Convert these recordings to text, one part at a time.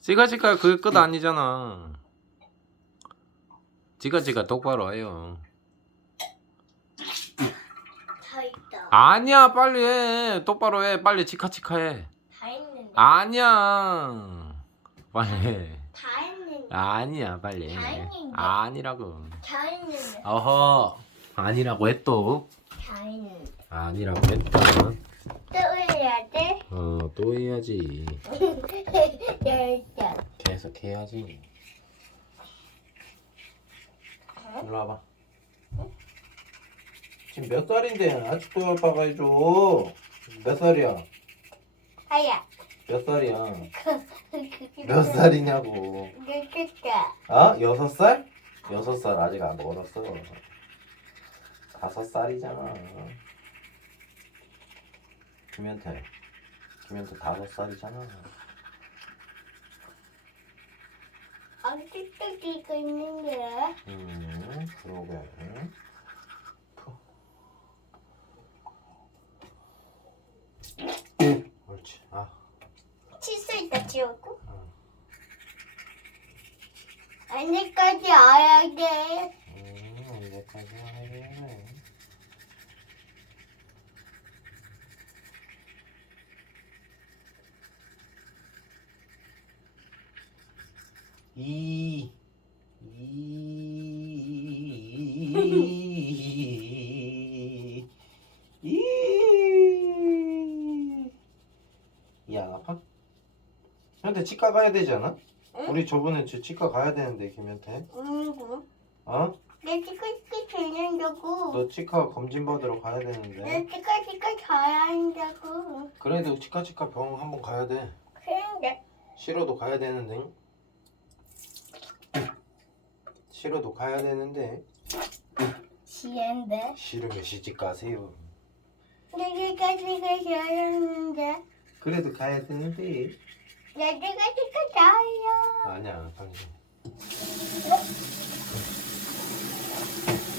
지가지가 그게 끝 아니잖아. 지가지가 똑바로 해요. 다 있다. 아니야 빨리 해. 똑바로 해. 빨리 치카치카 해. 다 했는데. 아니야. 빨리 해. 다 했는데. 아니야 빨리 다 해. 했는데. 아니라고. 다 했는데. 어허. 아니라고 했또. 다 했는데. 아니라고 했다. 또 해야 돼? 어 또 해야지. 열다. 계속 해야지. 일로 와봐. 지금 몇 살인데 아직도 아빠가 해줘. 몇 살이야? 아야. 몇 살이야? 몇 살이냐고. 늦었다. 어? 여섯 살? 여섯 살 아직 안 멀었어. 다섯 살이잖아. 김현태. 김현태 다섯 살이잖아. 아직도 이거 있는데. 음, 그러게. 옳지. 아, 칫솔 있다 지우고. 어. 언제까지 알아야 돼? 음, 언제까지 해야 돼? 이, 이, 이, 이안 아파? 현태 치과 가야 되지 않아? 응? 우리 저번에 저 치과 가야 되는데 김현태 응. 어? 내 치과 치과 되는다고. 너 치과 검진 받으러 가야 내 되는데 치과 치과 자야 한다고. 그래도 치과 치과 병원 한번 가야 돼 그런데 싫어도 가야 되는데 싫어도 가야 되는데 지인데. 싫으면 시집 가세요 치과 자야 하는데. 그래도 가야 되는데 내 치과 치과 자야. 아니야 빨리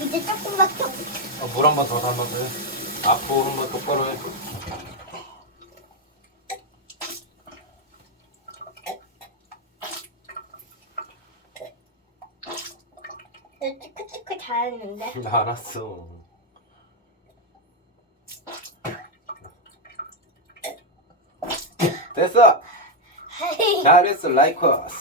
이제 조금밖에 없어. 물한 번 더 담아서 해 앞으로 한 번 똑바로 해 치과 자였는데. 나 알았어 됐어 잘했어 라이커스.